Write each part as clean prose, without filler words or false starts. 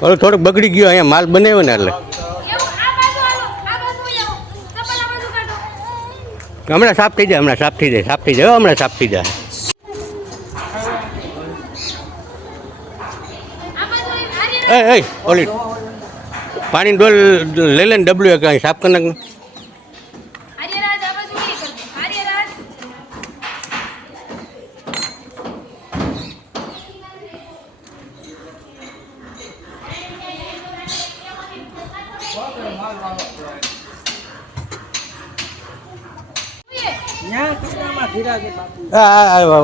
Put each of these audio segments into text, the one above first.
ઓલો થોડુંક બગડી ગયો અહીંયા માલ બનાવ્યો ને એટલે હમણાં સાફ થઈ જાય હમણાં સાફ થઈ જાય હમણાં સાફ થઈ જાય એ ઓલી પાણી ડોલ લઈ લે ને ડબલું એક અહીં સાફ કરી નાખ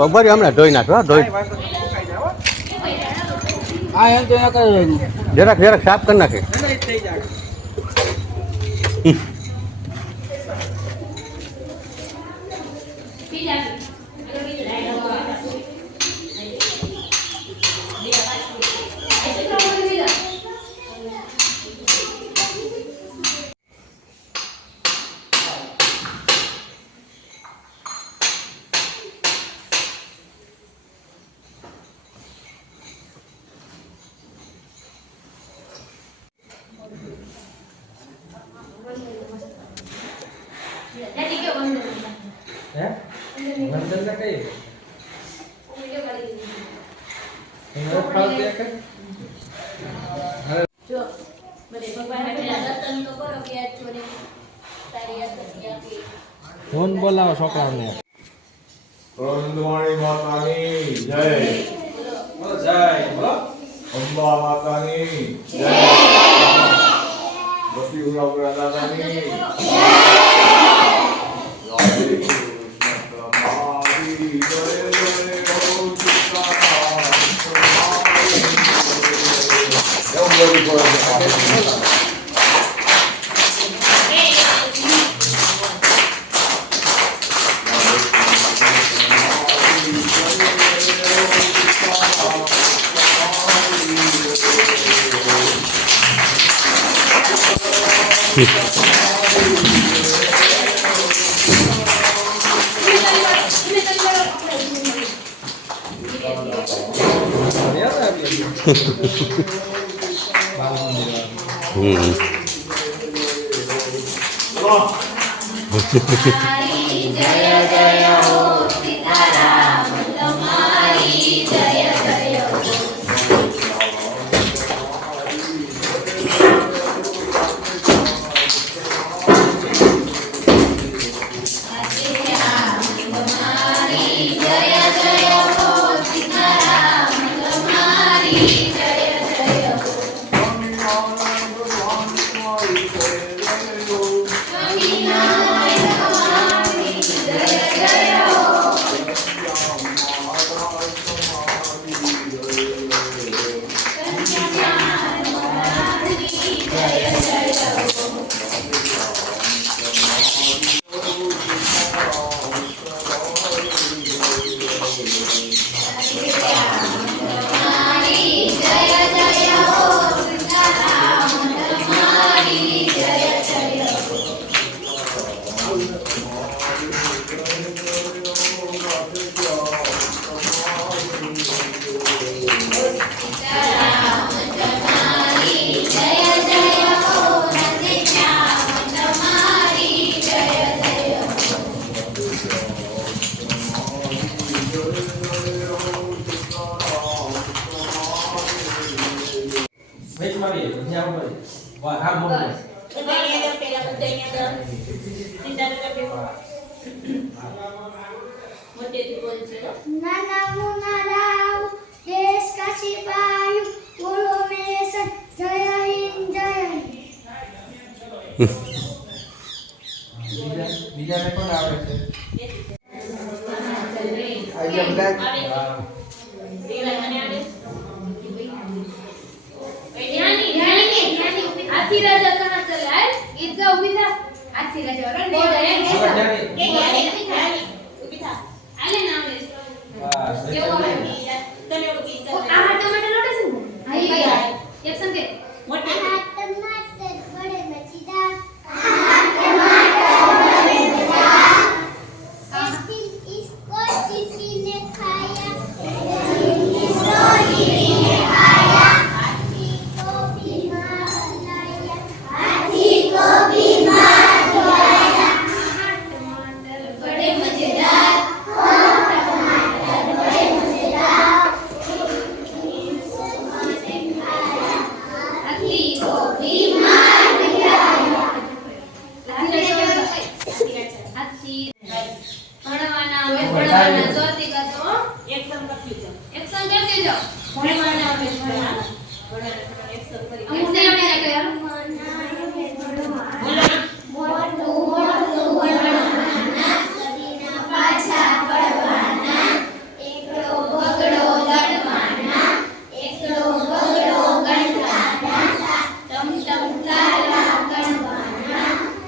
બરી હમણાં ધોઈ નાખો ધોઈ જરાક સાફ કરી નાખે ફોન બોલાવો છોકરાઓને અંબાણી માતાની જય જય અંબા માતાની જય બસી ઉલાપુરા દાદાની જય નાના મુના રાવ દેશ કા સિપાહી બોલો મેરે સર જય હિન્દ જય હિન્દ. બીજાને પણ આવડે છે. हाथी राजा कहाँ चला है? ईदगाह उभी था. हाथी राजा और नहीं आले नाम ले. केવો આવે? આ ટમાટર લોટે છે ને? હા ઈ એક સંકે મોટે ટમાટર બડે મચીદા इसको चिची ने खाया हाथी को बीमार लाया टमाटर बड़े मजेदार. हाथी को बीमार लाया. हाथी ભણવાના આવે ભણવાના જોતી કરતો એક્શન કરતી જાઓ ભણવાના આવે ભણવાના એક્શન કરી અમુક ને આપણે કહ્યું पाछा पड़वाना एकड़ो बगड़ो लड़वाना एकड़ो बगड़ो गणवाना टम टम तारा गणवाना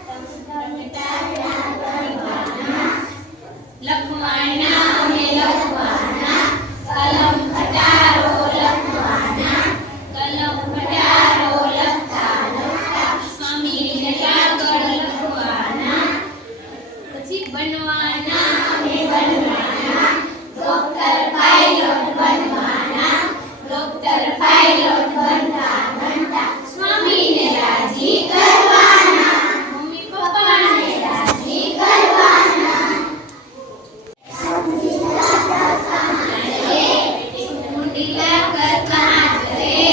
टम टम तारा गणवाना लखवाना અમે લખવાના કલમ ખટારો લખવાના કલમ ખટારો લખતા લખતા સ્વામીને કાગળ લખવાના પછી બનવાના અમે બનવાના ડોક્ટર પાયલોટ બનવાના ડોક્ટર પાયલોટ બનતા બનતા સ્વામીને રાજી કરવાના મમ્મી પપ્પાને રાજી કરવાના मुंडीला कर कहाँ चले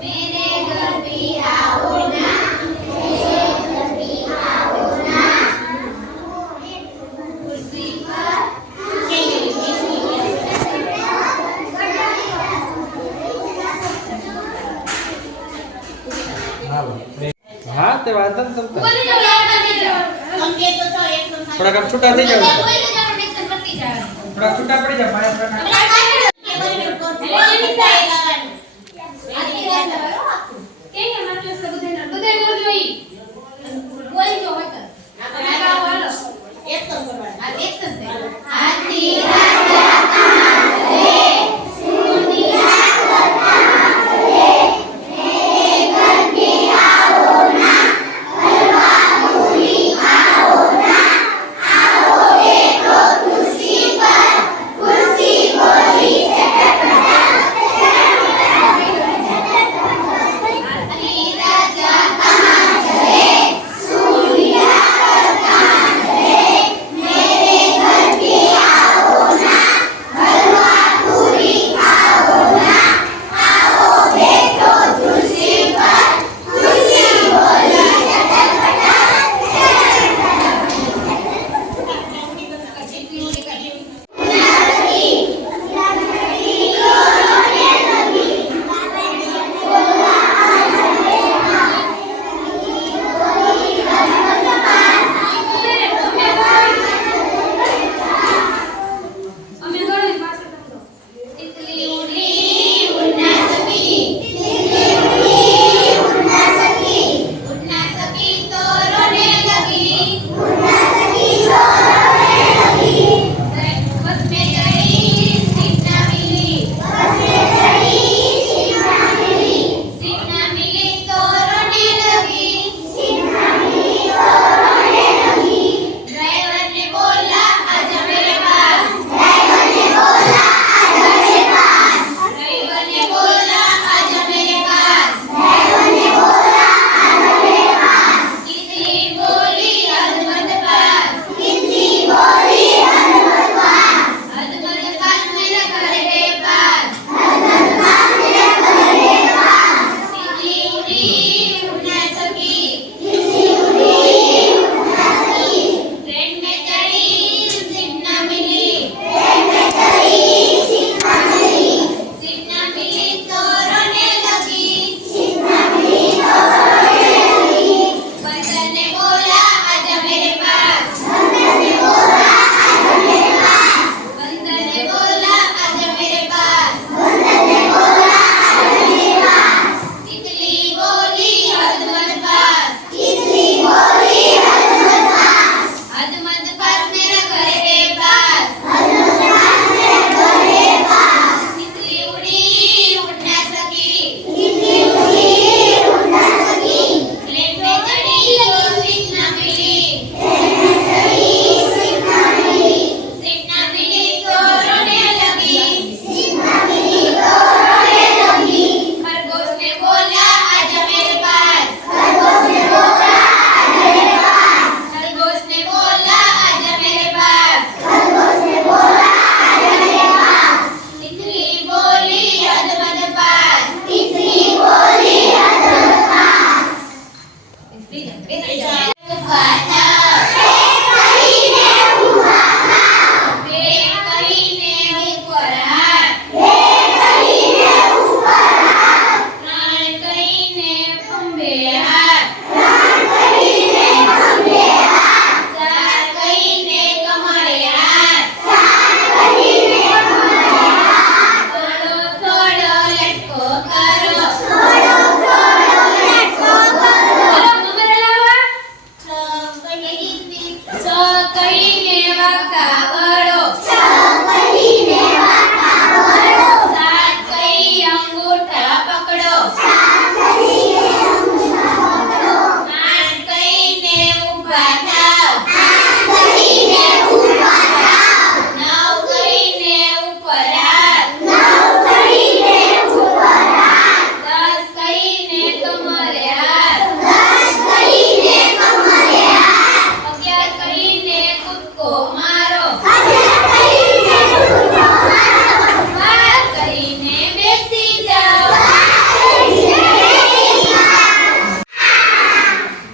मेरे घर भी आओ ना मेरे घर भी आओ ना कुर्सी पर હા તે વાંધો ને તમ તાર. બોલી જાઓ થોડાક આમ છૂટા થઈ જાવ. બોલી જાઓ એક્શન કરતી જાઓ થોડાક છૂટા પડી જાવ. મારા પ્રકાર કે માત્ર બધા બોલજો ઈ બોલી જો હોત એક્શન કરવાનું આ એક્શન છે हाथी राजा कहाँ चले मुंडीला कर कहाँ चले मेरे घर भी आओ ना घरवा भूली आओ ना आओ बैठो कुर्सी पर कुर्सी बोली हाथी राजा कहाँ चले मुंडीला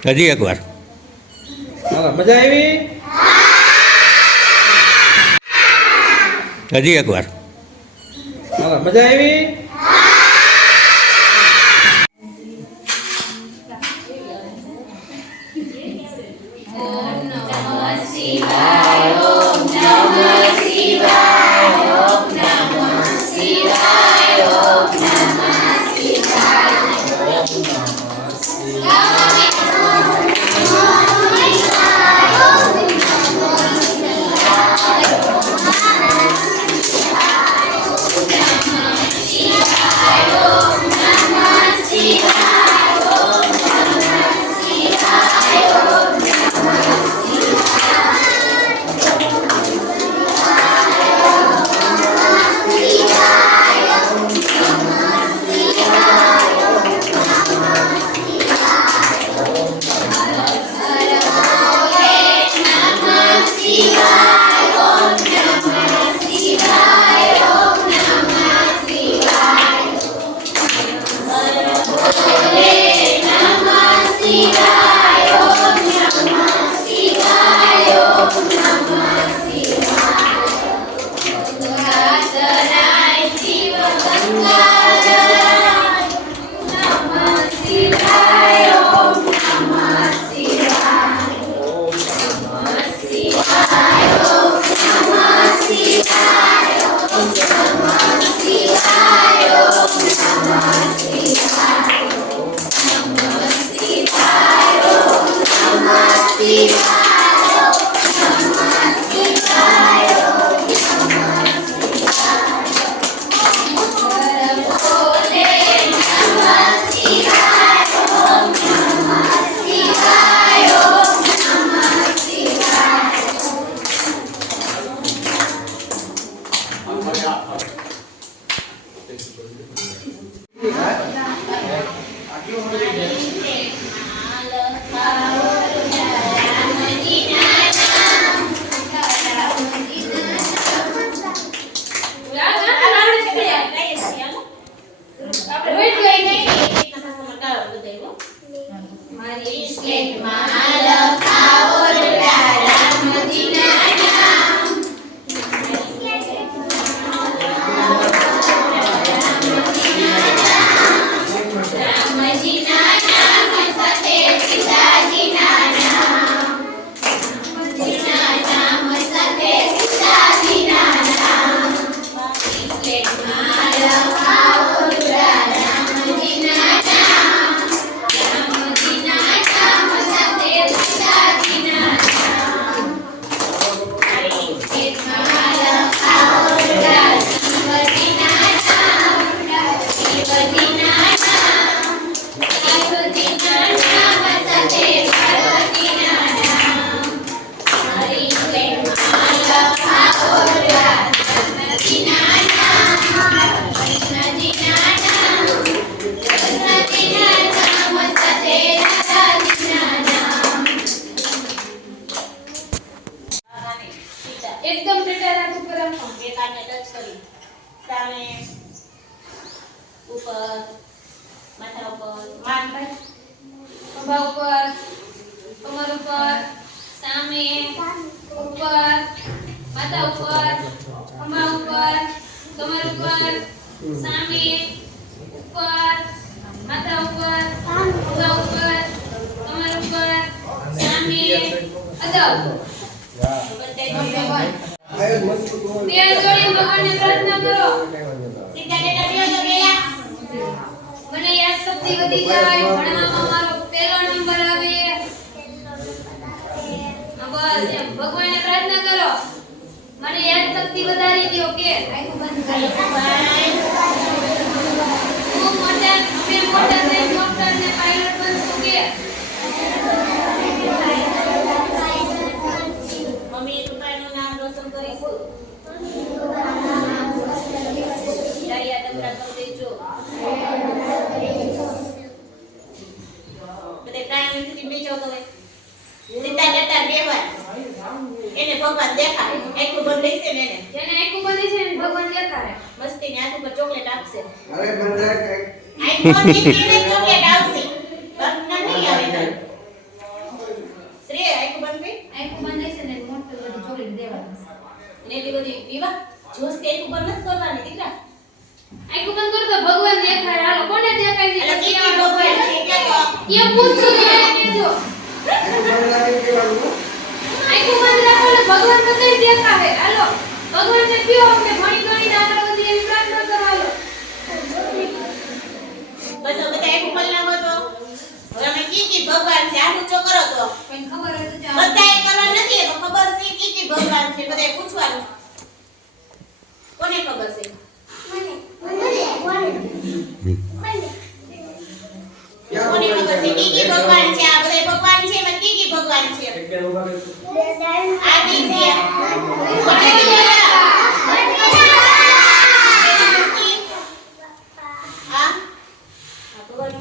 હજી એકવાર. હાલો મજા આવી હજી એકવાર. હાલો મજા આવી એકદમ ટેટા રાખો પર રાખો બે કાને ટચ કરી સામે ઉપર માથા ઉપર માન પર ખભા ઉપર કમર ઉપર સામે ઉપર માથા ઉપર ખભા ઉપર કમર ઉપર સામે ઉપર માથા ઉપર ખભા ઉપર કમર ઉપર સામે અદબ બે જોડી ભગવાનને પ્રાર્થના કરો સીધા ટેટા પીઓ તો પેલા મને યાદ શક્તિ વધી જાય ભણવામાં મારો પહેલો નંબર આવે બસ એમ ભગવાનને પ્રાર્થના કરો મને યાદ શક્તિ વધારી દો કે આખું બંધ કરી હું મોટા થઈને ડોક્ટર ને પાયલટ બનશું કે મમ્મી પપ્પાનું નામ રોશન કરીશું ડાયા ડમરા કરી દેજો બધે કાયમ સુધી બેચો તો સીધા ટેટા બેવાર એને ભગવાન દેખાડે આખું બંધ લેશે ને એને જેને આખું બંધ છે ને ભગવાન દેખાડે મસ્તી ને હાથ ઉપર ચોકલેટ આપશે અરે બંધ આખું બંધ છે ને ચોકલેટ આવશે બંધ નહીં આવે આખું બંધ છે ને મોટું બધી ચોકલેટ દેવાની અને એટલી બધી વિવાહ જોશ કે ઉપર નથી કરવાની દીકરા. આખું બંધ કરો તો ભગવાન દેખાય હાલો કોને દેખાય છે એટલે કી ભગવાન છે કે તો એ પૂછું ને જો આખું બંધ રાખો એટલે ભગવાન તો કઈ દેખાવે હાલો ભગવાનને કયો કે ભણી ગણી આગળ વધી એવી પ્રાર્થના કરો હાલો બસ હવે બધા એક ઉપર લાવો તો હવે અમે કી ભગવાન છે આ ઊંચો કરો તો કોઈ ખબર હોય તો ચાલો બધા એ કરવા નથી તો ખબર છે કી ભગવાન છે બધાએ પૂછવાનું કોને ખબર છે મને કોને ખબર છે કી ભગવાન છે આ બધા ભગવાન છે એમાં કી ભગવાન છે આદિ છે કોને ખબર આ ભગવાન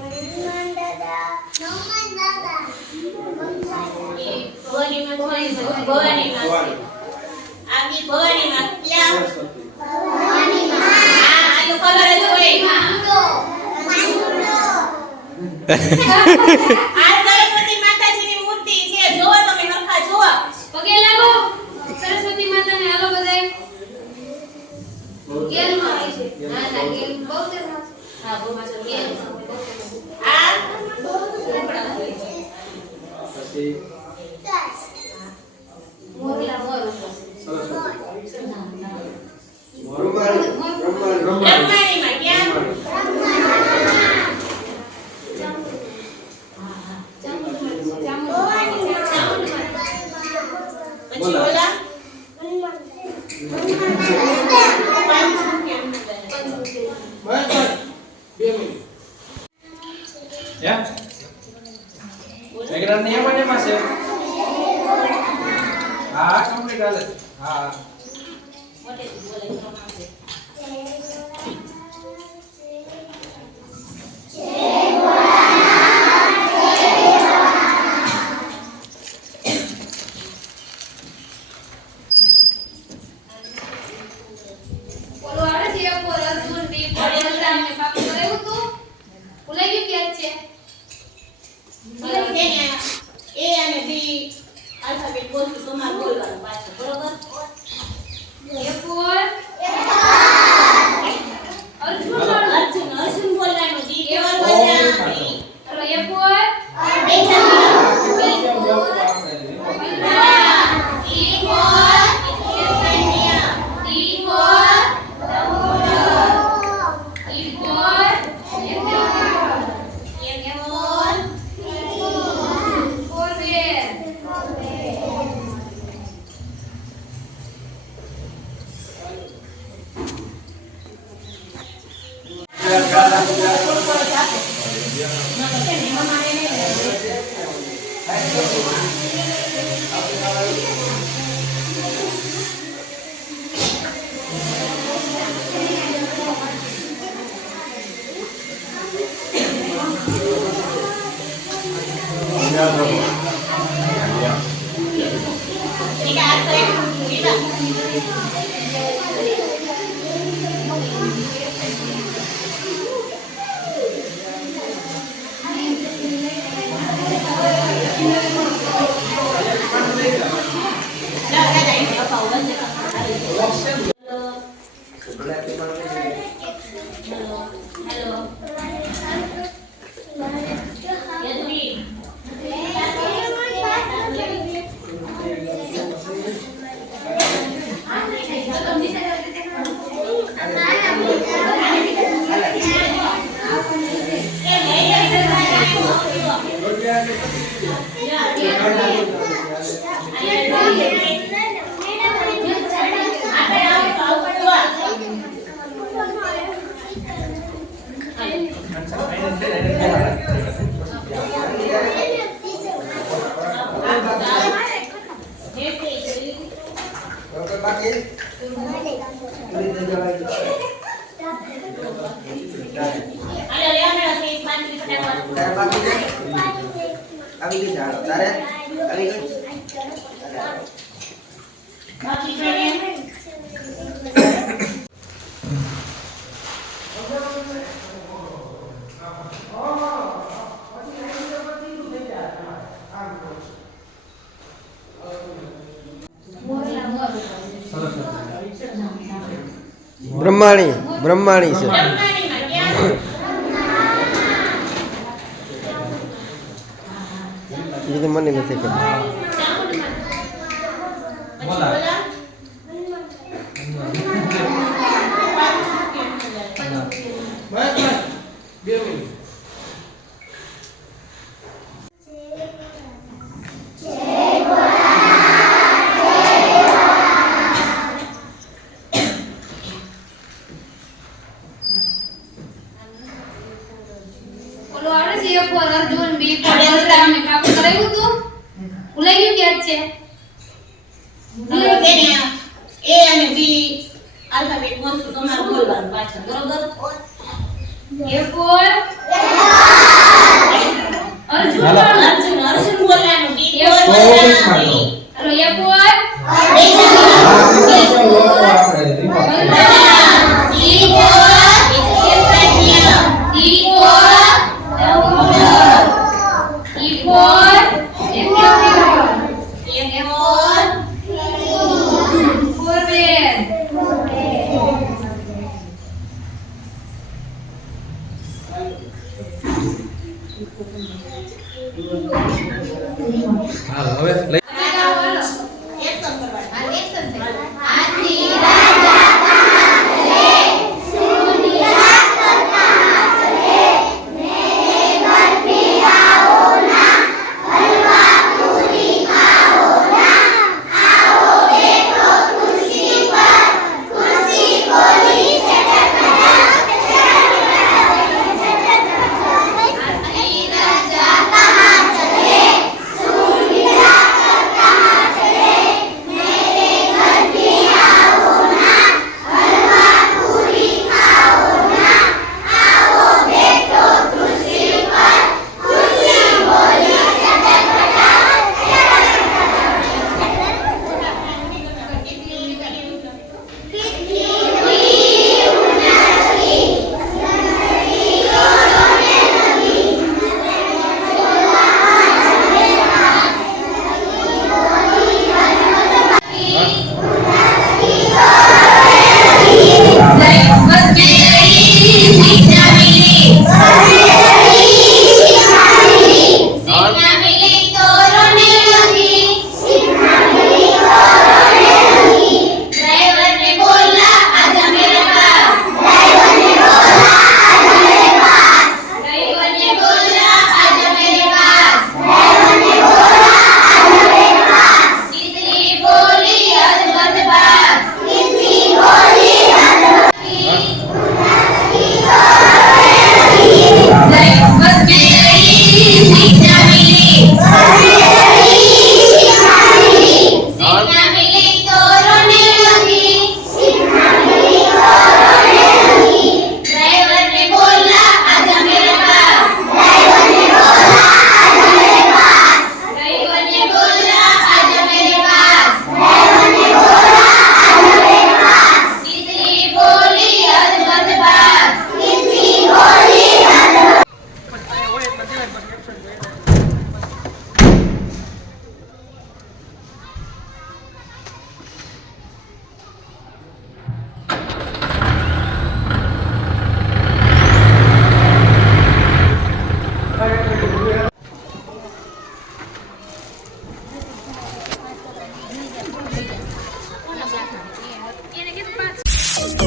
ભવાની માં આગે ભવાની માં ક્યાં ભવાની માં આ તો ખબર જ હોય આ સરસ્વતી માતાજીની મૂર્તિ છે જોવો તમે નરખા જોવો પગે લાગો સરસ્વતી માતાને હાલો બધાય ગેલ માં આવી છે ના ના ગેલ બહુ તે હા બહુ માં ગેલ આ પછી મોરલા મોર બ્રહ્માની માં ક્યાં પછી ઓલા યા એકરા ને એમાં ને માં છે હા કમ્પ્લીટ હાલે હા મોટેથી બોલે પ્રમાણે બોલો આવે છે પર અર્જુન બી પર બલરામ ને પાપ કરાયું તું ભૂલાઈ ગયું કે છે એ અને બી આલ્ફાબેટ બોલતું તમારે બોલવાનું પાછું બરોબર એ પર અર્જુન અર્જુન અર્જુન બોલવાનું બી કેવલ બોલવાનું ચલો એ પર આવી ગઈ ચાલો તારે આવી ગઈ બ્રહ્માણી બ્રહ્માણી છે બ્રહ્માણીમાં ક્યાં? એ તો મને નથી ખબર સાઉન્ડમાં. પછી બોલા. બોલા. બસ બસ 2 મિનિટ ઓલો આવડે છે એક વાર અર્જુન બી પર બલરામ ને કાબુ કરાવ્યું તું ભૂલાઈ ગયું કે યાદ છે હવે તેને A અને B આલ્ફાબેટ બોલશું તમારે બોલવાનું પાછળ બરોબર એ પર અર્જુન અર્જુન અર્જુન બોલવાનું B એ બોલવાનું આપણે અરે એ પર આપણે હાલ હવે લઈ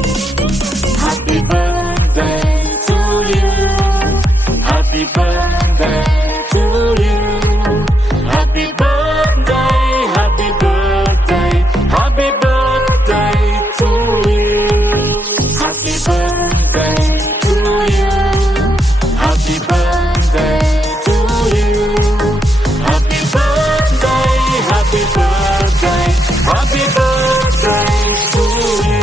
Happy birthday to you. Happy birthday to you. Happy birthday, happy birthday, happy birthday to you. Happy birthday to you. Happy birthday to you. Happy birthday, happy birthday, happy birthday to you.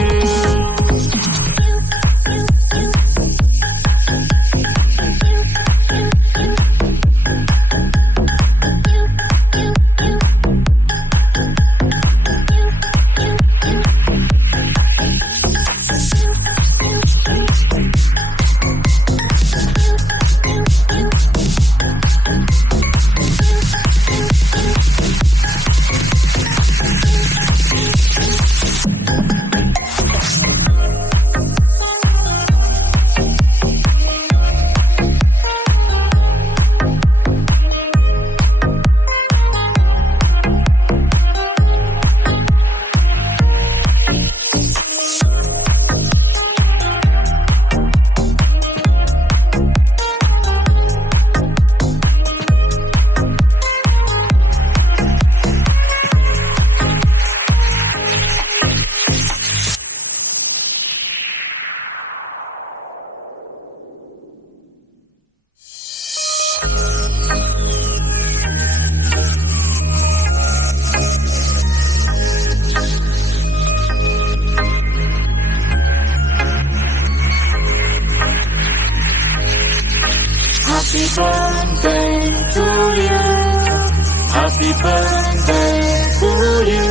Happy birthday to you.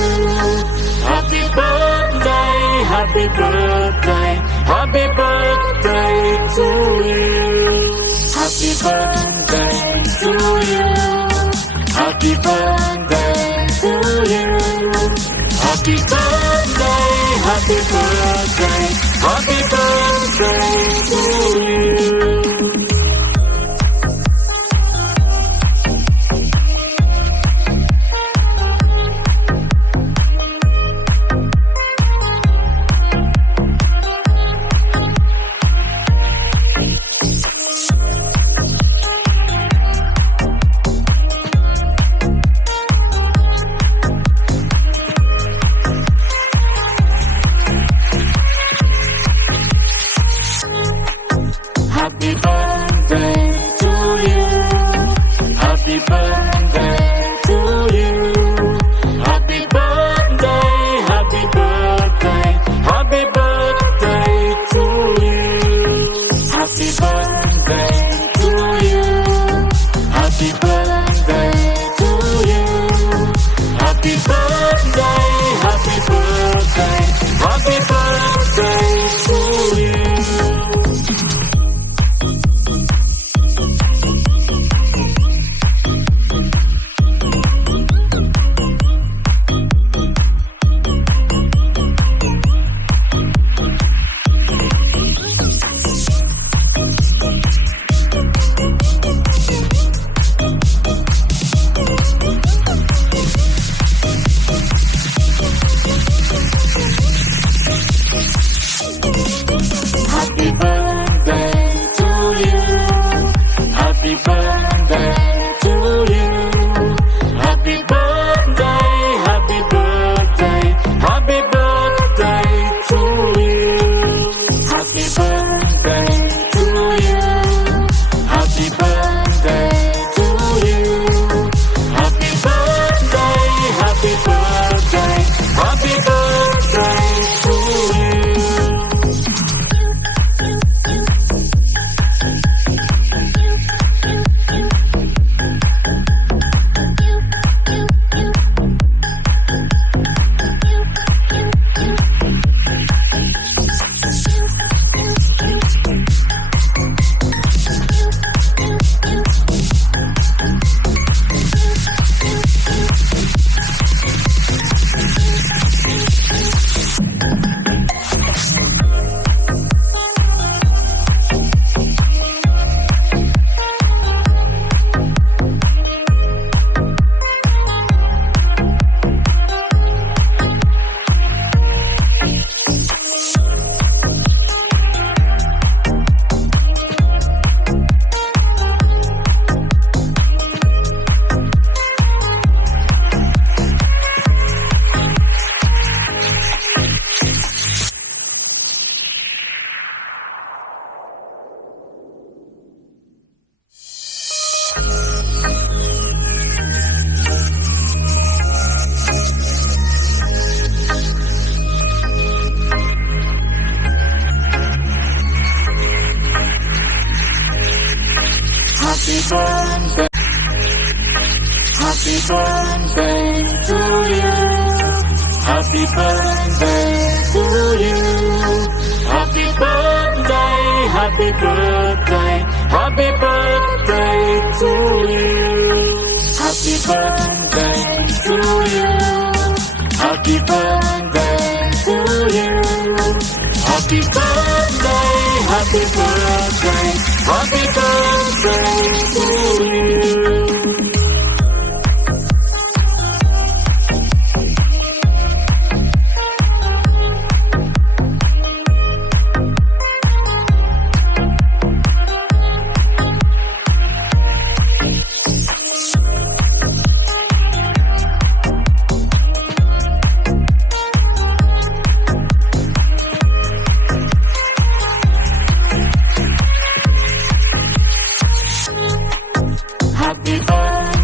Happy birthday, happy birthday, happy birthday to you. Happy birthday to you. Happy birthday to you. Happy birthday, happy birthday, happy birthday to you. Happy birthday to you. Happy birthday to you. Happy birthday, happy birthday, happy birthday to you. Happy birthday to you. Happy birthday to you. Happy birthday, happy birthday, happy birthday to you. Happy birthday to you. Happy birthday to you. Happy birthday, happy birthday, happy birthday to you. Happy birthday to you. Happy birthday to you. Happy birthday, happy birthday, happy birthday to you. Happy birthday. Happy birthday to you. Happy birthday to you. Happy birthday, happy birthday, happy birthday to you. Happy birthday to you. Happy birthday to you. Happy birthday, happy birthday, happy birthday to you. Happy birthday.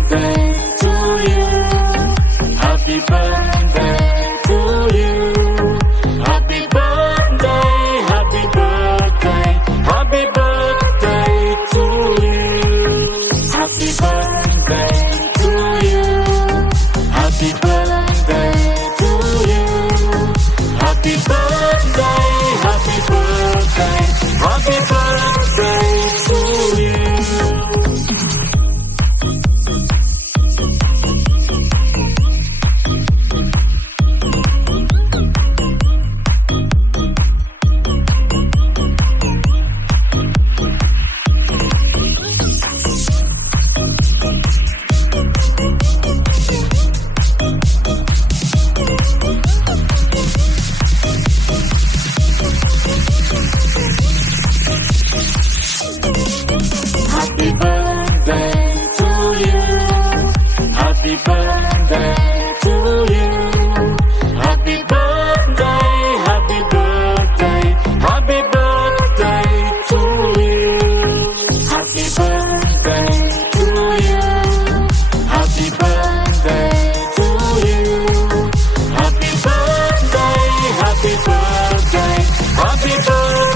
birthday.